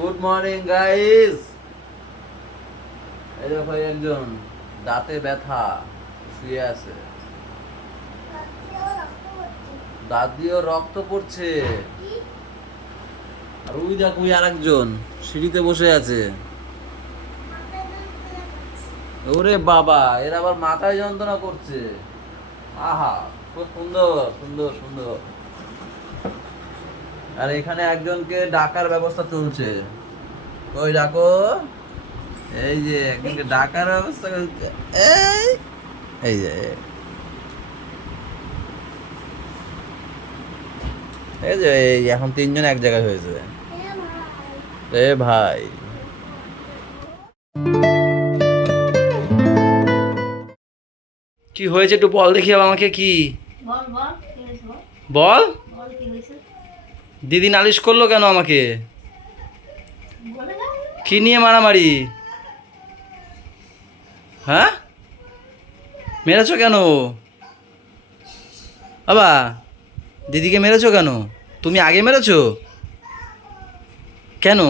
Good morning guys. এই দেখো একজন দাঁতে ব্যথা শুয়ে আছে, দাঁত দিয়েও রক্ত পড়ছে। আর ওই দেখ ওই আরেকজন সিঁড়িতে বসে আছে। ওরে বাবা, এর আবার মাথায় যন্ত্রণা করছে। আহা, খুব সুন্দর সুন্দর সুন্দর। আর এখানে একজনকে ডাকার ব্যবস্থা চলছে। কই ডাকো, এই যে একজনকে ডাকার ব্যবস্থা চলছে। এই যে এই যে এই এখন তিনজন এক জায়গায় হয়েছে। এ ভাই, কি হয়েছে একটু বল দেখি আমাকে। কি বল, দিদি নালিশ করলো কেন আমাকে? কি নিয়ে মারামারি? হ্যাঁ, মেরেছো কেন বাবা? দিদিকে মেরেছো কেন? তুমি আগে মেরেছো কেন?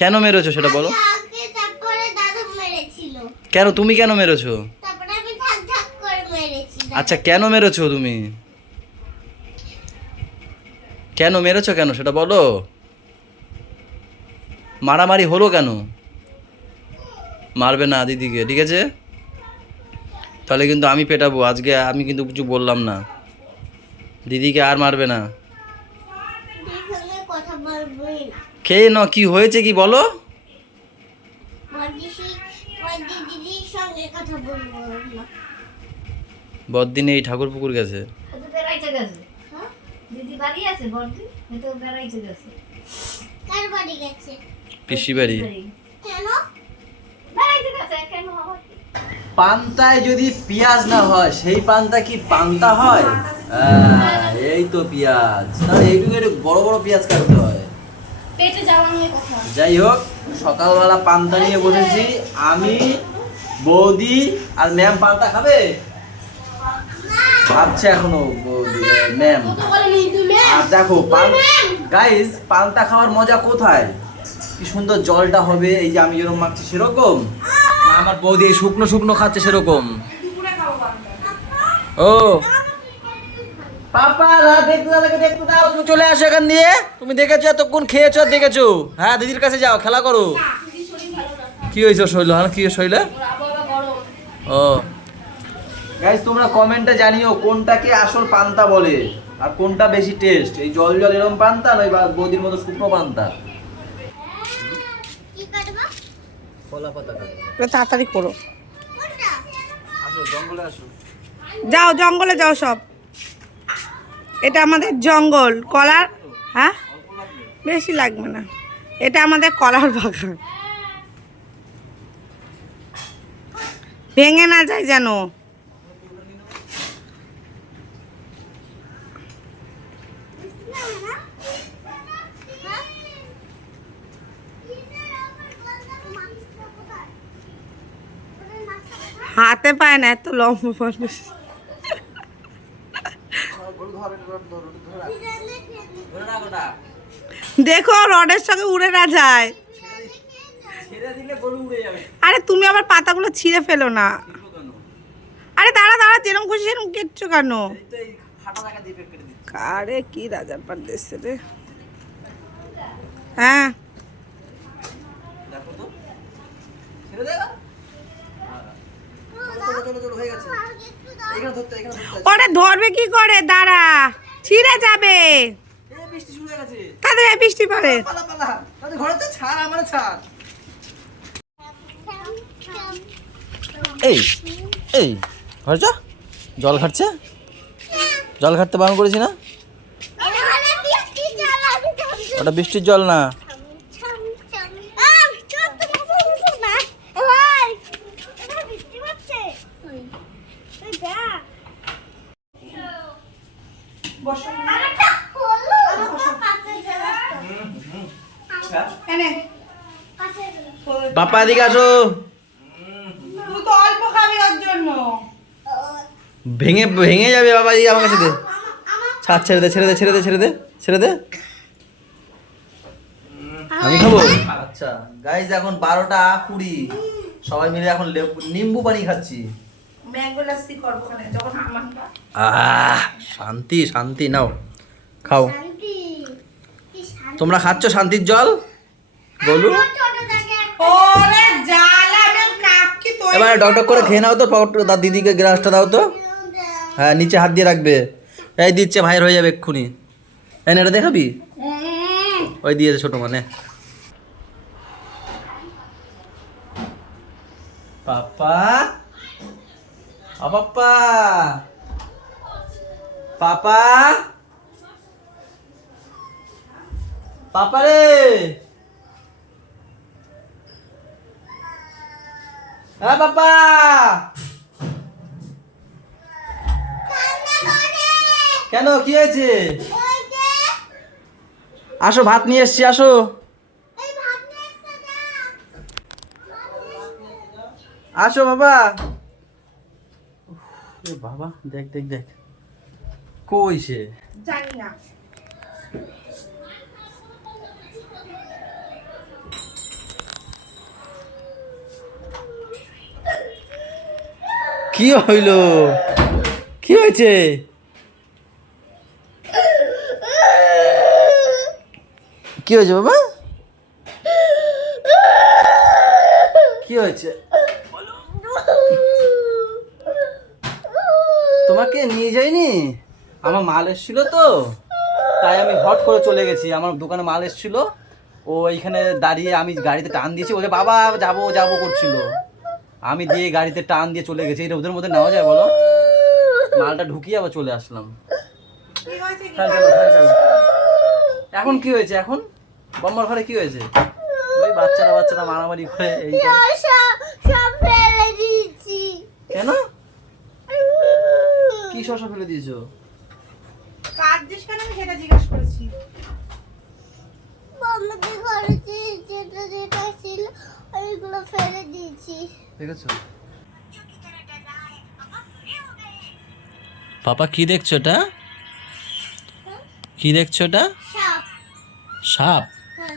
কেন মেরেছো সেটা বলো। কেন, তুমি কেন মেরেছো? আচ্ছা, কেন মেরেছো তুমি? কেন মেরেছো কেন সেটা বলো। মারামারি হলো কেন? মারবে না দিদিকে, ঠিক আছে? তাহলে কিন্তু আমি পেটাবো আজকে। আমি কিন্তু কিছু বললাম না, দিদিকে আর মারবে না। কে ন, কি হয়েছে কি বলো? বড়দিন এই ঠাকুর পুকুর গেছে। পিসি বাড়ি। পান্তায় যদি পেঁয়াজ না হয় সেই পান্তা কি পান্তা হয়? এই তো পেঁয়াজ, তাহলে এইটুকু একটু বড় বড় পেঁয়াজ কাটতে হয়। যাই হোক, সকালবেলা পান্তা নিয়ে বসেছি আমি, বৌদি আর ম্যাম। পান্তা খাবে ভাবছে এখনো বৌদি ম্যাম। আর দেখো গাইস, পান্তা খাওয়ার মজা কোথায়? কি সুন্দর জলটা হবে, এই যে আমি যেরকম মাখছি সেরকম, আমার বৌদি শুকনো শুকনো খাচ্ছে সেরকম। ও পাপা, দেখতে দাও, তুমি চলে আসো এখান দিয়ে। তুমি দেখেছো এতক্ষণ খেয়েছো, দেখেছো? হ্যাঁ, দিদির কাছে যাও, খেলা করো। কি হয়েছে শৈল? হ্যাঁ, কি শৈলে? ও গাইস, তোমরা কমেন্টে জানিও কোনটাকে আসল পান্তা বলে আর কোনটা বেশি টেস্ট, এই জল জল এরকম পান্তা নয় বা বৌদির মতো শুকনো পান্তা। তাড়াতাড়ি করো, আসো জঙ্গলে আসো। যাও জঙ্গলে যাও সব। এটা আমাদের জঙ্গল, কলার। হ্যাঁ, বেশি লাগবে না, এটা আমাদের কলার বাগান। ভেঙে না যায় যেন। হাতে পায় না, এত লম্বা মানুষ। দেখো রডের সঙ্গে উড়ে না যায়। আরে তুমি আবার পাতাগুলো ছিঁড়ে ফেলো না। আরে দাঁড়া দাঁড়া, যেরকম খুশি সেরকম কেটছো কেন? আরে কি রাজার পার দিচ্ছে রে। হ্যাঁ, ওটা ধরবে কি করে? দাঁড়া, ছিঁড়ে যাবে। তাদের বৃষ্টি পড়ে। এই এই ঘর যা, জল ঘাটছে। জল ঘাটতে বারণ করেছি না? ওটা বৃষ্টির জল না। বাপ্পা এদিকে আসো। তুই তো অল্প খাবি ওর জন্য। ভেঙে ভেঙে যাবে বাবা, এই আমার কাছে দে। ছাড়, ছেড়ে দে, ছেড়ে দে, ছেড়ে দে, ছেড়ে দে, ছেড়ে দে। আমি খাবো। আচ্ছা গাইজ, এখন 12:20, সবাই মিলে এখন নিম্বু পানি খাচ্ছি। ম্যাঙ্গো লাস্সি করবো না যখন আমার শান্তি শান্তি, নাও খাও। তোমরা খাচ্ছ শান্তির জল বলু। ওরে জ্বালা, আমি কাপ কি তো এবার ডকডক করে খেয়ে নাও তো, তার দিদিকে গ্লাসটা দাও তো। হ্যাঁ, নিচে হাত দিয়ে রাখবে। এই দিচ্ছে, ভাইয়ের হয়ে যাবে এক্ষুনি। এই এটা দেখাবি, ওই দিয়েছে ছোট মানে। পাপা, পাপা, পাপা, পাপা রে, হ্যাঁ পাপা। কেন, কি হয়েছে? আসো, ভাত নিয়ে এসছি, আসো। আসো বাবা। বাবা দেখ দেখ দেখ, কই সে? জানি না। কি হইলো? কি হয়েছে? কি হয়েছে বাবা? কি হয়েছে? তোমাকে নিয়ে যাইনি, আমার মাল এসেছিল তো, তাই আমি হট করে চলে গেছি। আমার দোকানে মাল এসেছিল, ও এইখানে দাঁড়িয়ে, আমি গাড়িতে টান দিয়েছি, ওকে বাবা যাবো যাবো করছিল, আমি দিয়ে গাড়িতে টান দিয়ে চলে গেছি। এটা ওদের মধ্যে নেওয়া যায় বলো? মালটা ঢুকিয়ে আবার চলে আসলাম। এখন কি হয়েছে? এখন বম্মার ঘরে কি হয়েছে? ওই বাচ্চারা বাচ্চারা মারামারি করে এই কেন? কি শসা ফেলে দিয়েছো? কাজ দিস কেন, আমি সেটা জিজ্ঞেস করেছি। আমাদের ঘরে যেটা যেটা ছিল ওইগুলো ফেলে দিয়েছি। দেখেছো? পাপা কি দেখছো এটা? কি দেখছো এটা? সাপ। সাপ? হ্যাঁ।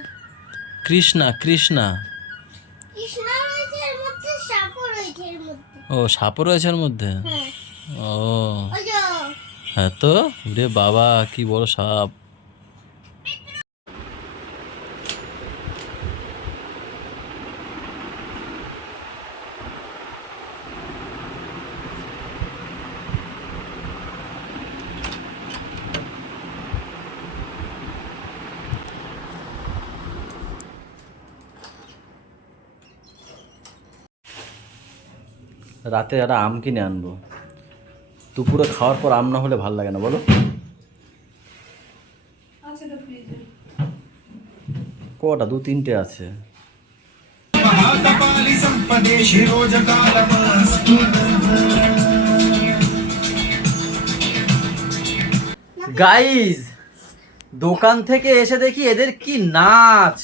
কৃষ্ণা কৃষ্ণা। কৃষ্ণ রয়েছে এর মধ্যে, সাপও রয়েছে এর মধ্যে। ও, সাপও রয়েছে এর মধ্যে? হ্যাঁ। ও ওই যে হ্যাঁ তো, রে বাবা কি বড় সাপ। রাতে একটা আম কিনে আনবো, দুপুরে খাওয়ার পর আম না হলে ভাল লাগে না বলো? আচ্ছা তো ফ্রিজে। কটা? 2-3টে আছে। গাইজ, দোকান থেকে এসে দেখি এদের কি নাচ,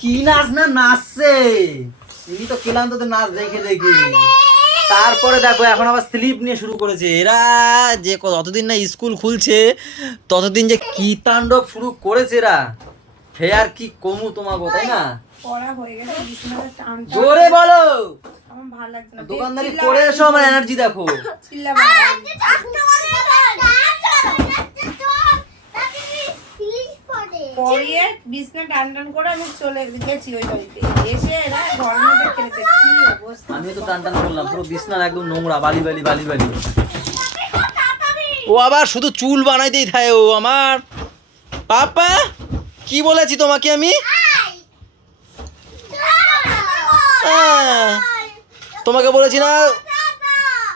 কি নাচ না নাচছে। এই তো ক্লান্ত তো নাচ দেখে দেখি। তারপরে দেখো এখন আবার স্লিপ নিয়ে শুরু করেছে এরা। যে যতদিন না স্কুল খুলছে ততদিন যে কি তাণ্ডব শুরু করেছে এরা, হে আর কি কমু তোমাকে, তাই না? পড়া হয়ে গেছে, বিছানাটা টান টান। জোরে বলো, আমার ভালো লাগছে না। দোকানদারি করে এসো, আমার এনার্জি দেখো। চিল্লা বাবা। পরিয়ে বিছনা টান টান করে আমি চলে গেছি ওই বাড়িতে। এসে এরা ঘরের মধ্যে খেলেছে, কি অবস্থা। আমি তো টান টান করলাম, পুরো বিছনার একদম নোংরা, বালি বালি বালি বালি। ও আবার শুধু চুল বানাইতেই থাকে ও আমার। পাপা কি বলেছি তোমাকে আমি? তোমাকে বলেছি না,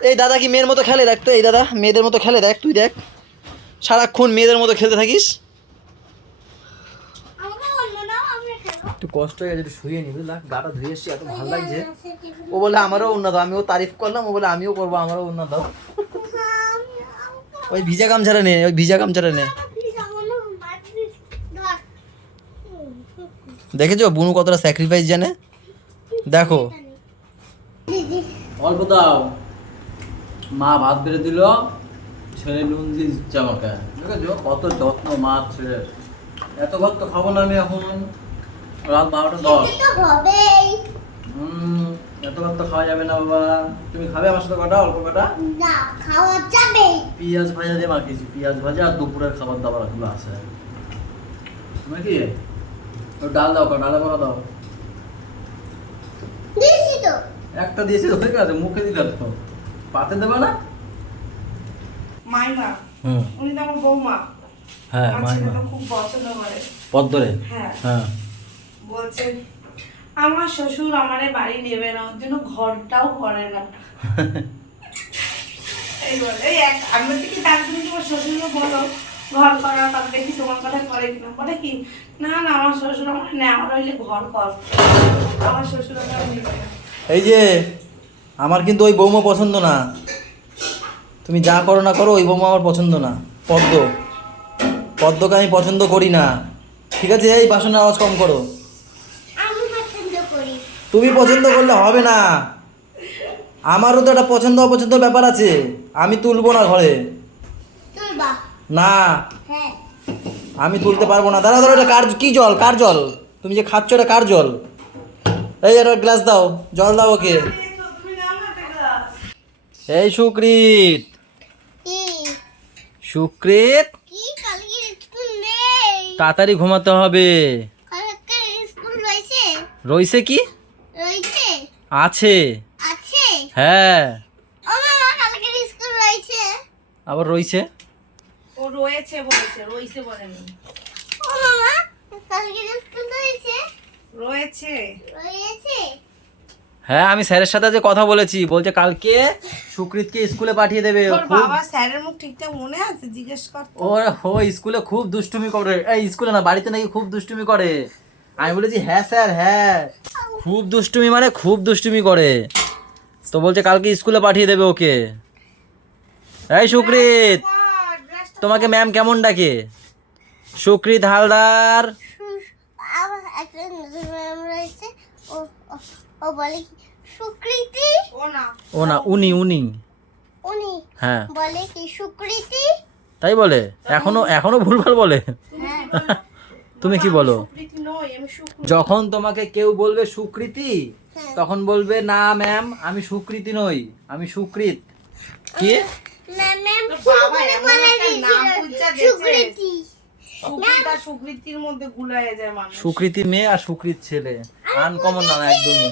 এই দাদা কি মেয়ের মতো খেলে? দেখ তো, এই দাদা মেয়েদের মতো খেলে, দেখ তুই দেখ, সারাক্ষণ মেয়েদের মতো খেলতে থাকিস। একটু কষ্ট হয়ে গেছে, একটু শুয়ে নি বুঝলা, গাটা ধুয়ে এসছি, এত ভালো লাগছে। ও বলে আমারও উন্না দাও, আমিও তারিফ করলাম, ও বলে আমিও করবো, আমারও উন্না দাও। ওই ভিজা গামছাটা নে, ওই ভিজা গামছাটা নে। দেখেছো বুনু কতটা স্যাক্রিফাইস জানে, দেখো। অল্প দাও, মা ভাত বেড়ে দিল, ছেলে নুন দিয়ে দিচ্ছে আমাকে, ঠিক আছে? কত যত্ন মাছ ছেড়ে, এত ভাত তো খাবো না আমি এখন, রাত 12টা 10। খেতে তো হবেই। এত ভাত তো খাওয়া যাবে না বাবা। তুমি খাবে আমার সাথে কটা, অল্প কটা? না, খাওয়া যাবে। পেঁয়াজ ভাজা দিয়ে মাখিয়েছি, পেঁয়াজ ভাজা আর দুপুরের খাবার দাবার গুলো আছে নাকি। ও ডাল দাও, ডালে বড়া দাও। দিয়েছি তো। একটা দিয়েছি তো, ঠিক আছে, মুখে দিলে তো পাতে দেবে না। মাইমা, হুম, উনি তো আমার বৌমা। হ্যাঁ আমার মাইমা ছেলে তো খুব পছন্দ করে। পদ্মরে। হ্যাঁ, হ্যাঁ বলছে আমার শ্বশুর আমারে বাড়ি নেবে না, ওর জন্য ঘরটাও করে না। এই বলে, এই এক আমি বলছি কি তার তুমি তোমার শ্বশুরকে বলো ঘর করার কথা, দেখি তোমার কথা করে কিনা। বলে কি না না আমার শ্বশুর আমার নেই, আমার হইলে ঘর কর, আমার শ্বশুর আমার নেবে না। এই যে আমার কিন্তু ওই বৌমা পছন্দ না, তুমি যা করো না করো, ওই বৌমা আমার পছন্দ না। পদ্মকে আমি পছন্দ করি না, ঠিক আছে? এই বাসনের আওয়াজ কম করো। আমি পছন্দ করি। তুমি পছন্দ করলে হবে না, আমারও তো একটা পছন্দ অপছন্দ ব্যাপার আছে, আমি তুলবো না ঘরে। তুলবা? না, হ্যাঁ। আমি তুলতে পারবো না। দাঁড়া দাঁড়া, এটা কার কি জল, কার জল? তুমি যে খাচ্ছ এটা কার জল? এই একটা গ্লাস দাও, জল দাও ওকে। তুমি নাও না একটা গ্লাস। এই সুকৃত, কি? সুকৃত, কি কালকে স্কুল নেই? তাড়াতাড়ি ঘুমাতে হবে। কালকে স্কুল রয়েছে? রইছে কি? রয়েছে? আছে। আছে? হ্যাঁ, ও মামা, কালকে স্কুল রয়েছে? আবার রইছে। ও রয়েছে বলেছে, রইছে বলেনি। ও মামা, কালকে স্কুল রয়েছে? রয়েছে। রয়েছে? হ্যাঁ, আমি স্যারের সাথে যে কথা বলেছি, বলছে কালকে সুকৃতকে স্কুলে পাঠিয়ে দেবে। তোর বাবা স্যারের মুখ ঠিকঠাক মনে আছে? জিজ্ঞেস কর তো। ও স্কুলে খুব দুষ্টুমি করে, এই স্কুলে না বাড়িতে নাকি খুব দুষ্টুমি করে। আমি বলেছি হ্যাঁ স্যার, হ্যাঁ খুব দুষ্টুমি, মানে খুব দুষ্টুমি করে। তো বলছে কালকে স্কুলে পাঠিয়ে দেবে ওকে। এই সুকৃত, তোমাকে ম্যাম কেমন ডাকে? সুকৃত হালদার। আমার একটা নতুন ম্যাম রয়েছে, ও ও- ও বলে কি সুকৃতি। ও না, উনি উনি হ্যাঁ বলে কি সুকৃতি। তাই বলে, এখনো ভুলভাল বলে। হ্যাঁ। তুমি কি বলো? সুকৃতি নই, আমি সুকৃতি। যখন তোমাকে কেউ বলবে সুকৃতি, হ্যাঁ। তখন বলবে না ম্যাম, আমি সুকৃতি নই, আমি সুকৃত। কি? ম্যাম ম্যাম তোর বাবা এমন একটা নাম খুঁজা দিয়েছে। সুকৃতি। সুকৃত আর সুকৃতির মধ্যে গুলায় যায় মানুষ। সুকৃতি মেয়ে আর সুকৃত ছেলে, আনকমন নাম একদমই।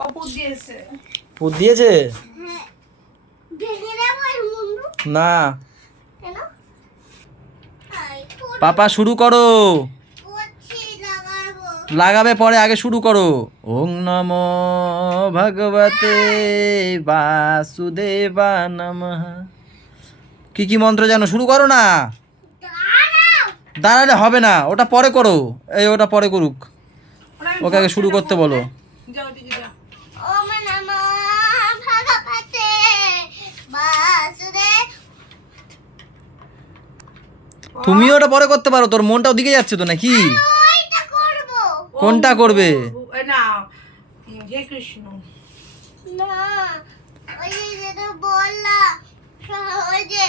অপুর দিয়েছে। পুত দিয়েছে? হ্যাঁ। ভেঙে দেবো এর মুন্ডু। না, কেন? আই ফুট পাপা শুরু করো। করছি, লাগাবো। লাগাবে পরে, আগে শুরু করো। ওং নমো ভগবতে বাসুদেবা নমঃ। কি কি মন্ত্র জানো? শুরু করো না, দাঁড়াও। দাঁড়ালে হবে না, ওটা পরে করো। এই ওটা পরে করুক, ওরা আমি ওকে আগে শুরু করতে বলো। যাও ওদিকে যা। ওম নমো ভগবতে বাসুদেব। তুমি ওটা পরে করতে পারো, তোর মনটা ওদিকে যাচ্ছে তো নাকি? ওইটা করবো। কোনটা করবে? না, হে কৃষ্ণ। না, ওই যে যেটা বললাম, ওই যে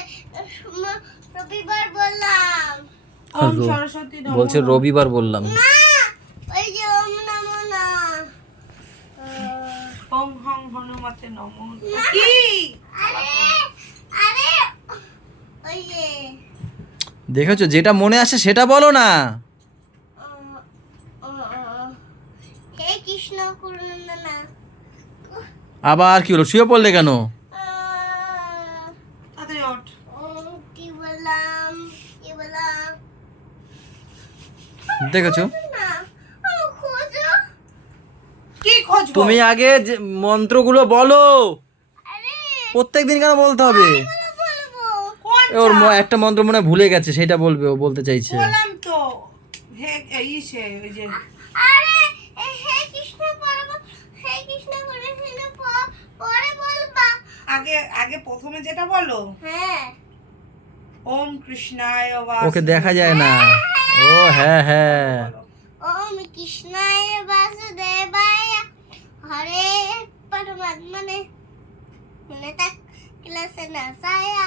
রবিবার বললাম। ওম সরস্বতী নমঃ। বলছে রবিবার বললাম। না, ওই যে ওম নমো না। ওম হং হনুমতে নমঃ। কি? আরে আরে ওই যে দেখেছো, যেটা মনে আসে সেটা বলো না। হে কৃষ্ণ করুণা না। আবার কি হলো, শুয়ে পড়লে কেন? তাড়াতাড়ি ওঠ। কি বললাম কি বললাম? দেখেছো, না, খোঁজো। কি খোঁজবো? তুমি আগে যে মন্ত্রগুলো বলো, আরে প্রত্যেকদিন কেন বলতে হবে? এগুলো বলবো। কোনটা? ওর একটা মন্ত্র মনে হয় ভুলে গেছে, সেটা বলবে, ও বলতে চাইছে। বললাম তো। হে ইসে ওই যে আরে হে কৃষ্ণ বলবো, হে কৃষ্ণ করে ফেলে পরে বলবা। আগে প্রথমে যেটা বলো, হ্যাঁ। ওম কৃষ্ণায় বাসুদেবায়। ওকে দেখা যায় না। ও হ্যাঁ হ্যাঁ, ওম কৃষ্ণায় বাসুদেবায় হরে পরমাত্মনে মনে তাক ক্লাসে না সায়া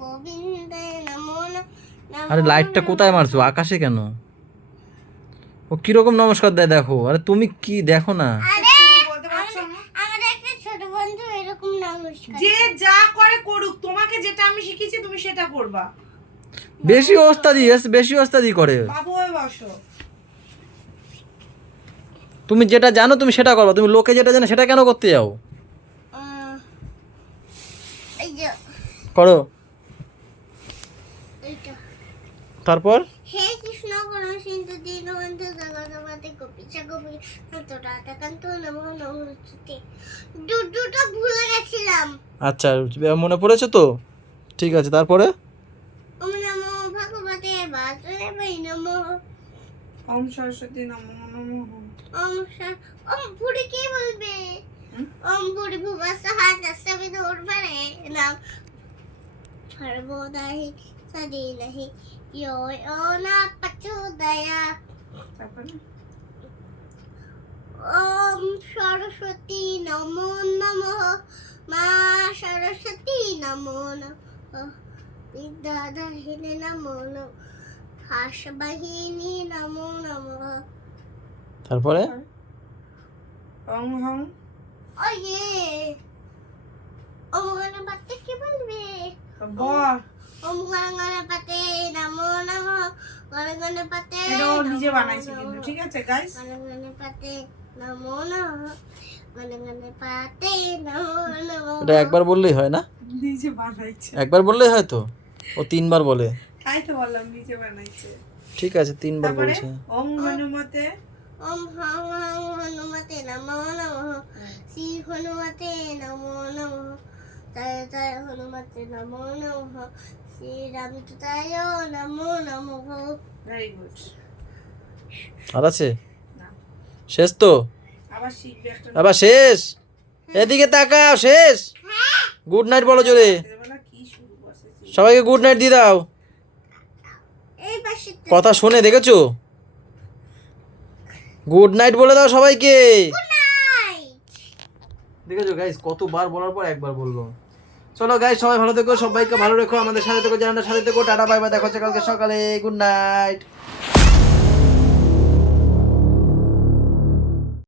গোবিন্দায় নমো নমো। আরে লাইটটা কোথায় মারছো, আকাশে কেন? ও কিরকম নমস্কার দেয় দেখো। আরে তুমি কি দেখো না? আরে তুমি বলতে পারছো না? আমার একটা ছোট বন্ধু এরকম নমস্কার। যে যা করে করুক, তোমাকে যেটা আমি শিখেছি তুমি সেটা করবা। বেশি ওস্তাদি, বেশি ওস্তাদি করে। বাবু হয়ে বসো। তুমি যেটা জানো তুমি সেটা করো, তুমি লোকে যেটা জানে সেটা কেন করতে যাও? এই যে করো। এইটা। তারপর হে কৃষ্ণ করুণ সিন্ধু দীনবন্ধু জগৎপতি গোপীশা গোপী কান্ত রাধা কান্ত নমো নমস্তে। দুটো ভুলে গেছিলাম। আচ্ছা, মনে পড়েছে তো? ঠিক আছে, তারপরে ওম নমো ভগবতে বাসুদেবায় নমঃ। ওম সরস্বতী নমো নমঃ। ওম ভুরি কে বলবে? ওম ভুরি ভুবস্সহ তস্যবিদ উর্বরে নাম সর্বদাহি সদিনহি ইয়ো ইয়ো না প্রচোদয়া। তারপরে ওম সরস্বতী নমো নমঃ। মা সরস্বতী নমো নমঃ। বিদ্যাদাহিনী নমো নমঃ। হাসবাহিনী নমো নমঃ। তারপরে ওং হং ওয়ে ওম গণপতি কি বলবে? বল। ওম গণপতি নমো নমঃ। গণপতি এটা ও নিজে বানাইছে কিন্তু, ঠিক আছে গাইস? গণপতি নমো নমঃ। গণপতি নমো নমঃ। এটা একবার বললেই হয় না? নিজে বানাইছে। একবার বললেই হয় তো? ও তিনবার বলে। তাই তো বললাম নিজে বানাইছে। ঠিক আছে, তিনবার তারপরে বলছে। ওং হনুমতে ওম হং হং হনুমতে নমো নমঃ। শ্রী হনুমতে নমো নমঃ। জয় জয় হনুমতে নমো নমঃ। শ্রী রামদূতায় নমো নমঃ। Very good. আর আছে? না, শেষ তো? আবার শিখবে একটা। আবার শেষ? এদিকে তাকাও, শেষ? গুড নাইট বলো জোরে। এবেলা কি শুরু বসেছি। সবাইকে গুড নাইট দিয়ে দাও। এই পাশে কথা শুনে দেখেছো? গুড নাইট বলে দাও সবাইকে। নাই। দেখেছো গাইস, কতবার বলার পর একবার বললো। চলো গাইস, সবাই ভালো থেকো, সবাইকে ভালো রেখো, আমাদের সাথে থেকো, জানানোর সাথে থেকো। টাটা বাই বাই, দেখা হচ্ছে কালকে সকালে। Good night.